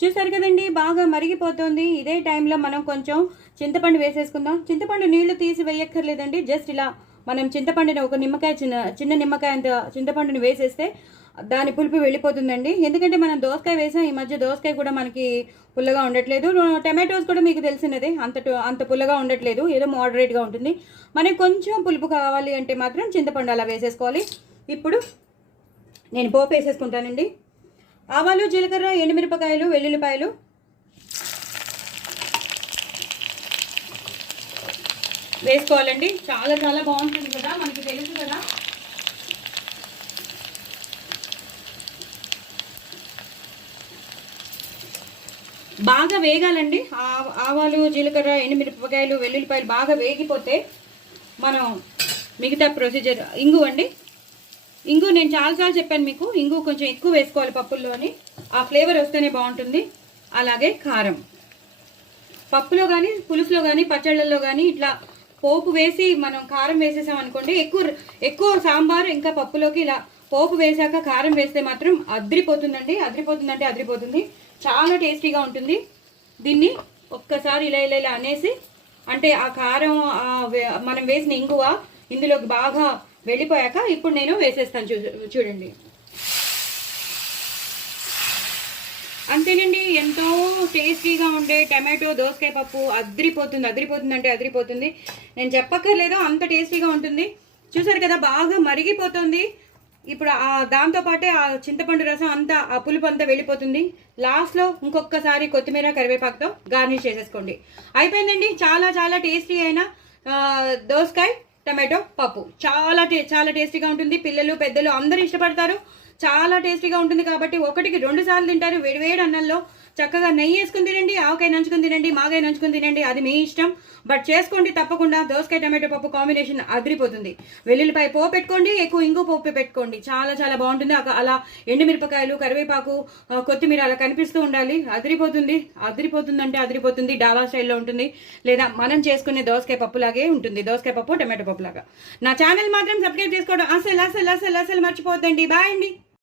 చూసారు కదండి, బాగా మరిగిపోతుంది. ఇదే టైంలో మనం కొంచెం చింతపండు వేసేసుకుందాం. చింతపండు నీళ్లు తీసి వేయక్కర్లేదండి. జస్ట్ ఇలా మనం చింతపండుని ఒక నిమ్మకాయ చిన్న నిమ్మకాయ అంత చింతపండుని వేసేస్తే దాని పులుపు వెళ్ళిపోతుందండి. ఎందుకంటే మనం దోసకాయ వేసాం, ఈ మధ్య దోసకాయ కూడా మనకి పుల్లగా ఉండట్లేదు. టమాటోస్ కూడా మీకు తెలిసినదే, అంత పుల్లగా ఉండట్లేదు, ఏదో మోడరేట్గా ఉంటుంది. మనకి కొంచెం పులుపు కావాలి అంటే మాత్రం చింతపండు అలా వేసేసుకోవాలి. ఇప్పుడు నేను పోపు వేసేసుకుంటానండి. ఆవాలు, జీలకర్ర, ఎండుమిరపకాయలు, వెల్లుల్లిపాయలు వేసుకోవాలండి. చాలా చాలా బాగుంటుంది కదా, మనకి తెలుసు కదా. బాగా వేగాలండి. ఆవాలు, జీలకర్ర, ఎండుమిరపకాయలు, వెల్లుల్లిపాయలు బాగా వేగిపోతే మనం మిగతా ప్రొసీజర్. ఇంగు అండి, ఇంగు నేను చాలాసార్లు చెప్పాను మీకు, ఇంగు కొంచెం ఎక్కువ వేసుకోవాలి పప్పుల్లోని, ఆ ఫ్లేవర్ వస్తేనే బాగుంటుంది. అలాగే కారం, పప్పులో కానీ పులుసులో కానీ పచ్చళ్ళల్లో కానీ ఇట్లా పోపు వేసి మనం కారం వేసేసాం అనుకోండి, ఎక్కువ సాంబార్ ఇంకా పప్పులోకి ఇలా పోపు వేసాక కారం వేస్తే మాత్రం అదిరిపోతుందండి. అదిరిపోతుందంటే అదిరిపోతుంది, చాలా టేస్టీగా ఉంటుంది. దీన్ని ఒక్కసారి ఇలా ఇలా ఇలా అనేసి, అంటే ఆ కారం మనం వేసిన ఇంగువ ఇందులోకి బాగా వెళ్ళిపోయాక ఇప్పుడు నేను వేసేస్తాను. చూడండి, అంతేనండి. ఎంతో టేస్టీగా ఉండే టమాటో దోసకాయ పప్పు అదిరిపోతుంది. అదిరిపోతుంది అంటే అదిరిపోతుంది, నేను చెప్పక్కర్లేదు, అంత టేస్టీగా ఉంటుంది. చూసారు కదా, బాగా మరిగిపోతుంది. ఇప్పుడు దాంతోపాటే ఆ చింతపండు రసం అంతా, ఆ పులుపు అంతా వెళ్ళిపోతుంది. లాస్ట్లో ఇంకొకసారి కొత్తిమీర, కరివేపాకుతో గార్నిష్ చేసేసుకోండి. అయిపోయిందండి. చాలా చాలా టేస్టీ అయిన దోసకాయ టమాటో పప్పు చాలా టేస్టీగా ఉంటుంది. పిల్లలు పెద్దలు అందరూ ఇష్టపడతారు. చాలా టేస్టీగా ఉంటుంది కాబట్టి 1కి 2 సార్లు తింటారు. వేడివేడి అన్నంలో చక్కగా నెయ్యి వేసుకుని తినండి, ఆవకాయ నంచుకుని తినండి, మాగాయ నంచుకుని తినండి, అది మీ ఇష్టం. బట్ చేసుకోండి తప్పకుండా. దోసకాయ టమాటో పప్పు కాంబినేషన్ అదిరిపోతుంది. వెల్లుల్లిపాయ పోపు పెట్టుకోండి, ఎక్కువ ఇంగు పోపు పెట్టుకోండి, చాలా చాలా బాగుంటుంది. అలా ఎండుమిరపకాయలు, కరివేపాకు, కొత్తిమీర అలా కనిపిస్తూ ఉండాలి. అదిరిపోతుంది. అదిరిపోతుంది అంటే అదిరిపోతుంది. డాబా స్టైల్లో ఉంటుంది, లేదా మనం చేసుకునే దోసకాయ పప్పు లాగే ఉంటుంది. దోసకాయ పప్పు టమాటో పప్పు లాగా. నా ఛానల్ మాత్రం సబ్స్క్రైబ్ చేసుకోవడం అసలు మర్చిపోద్దండి. బాయ్ అండి.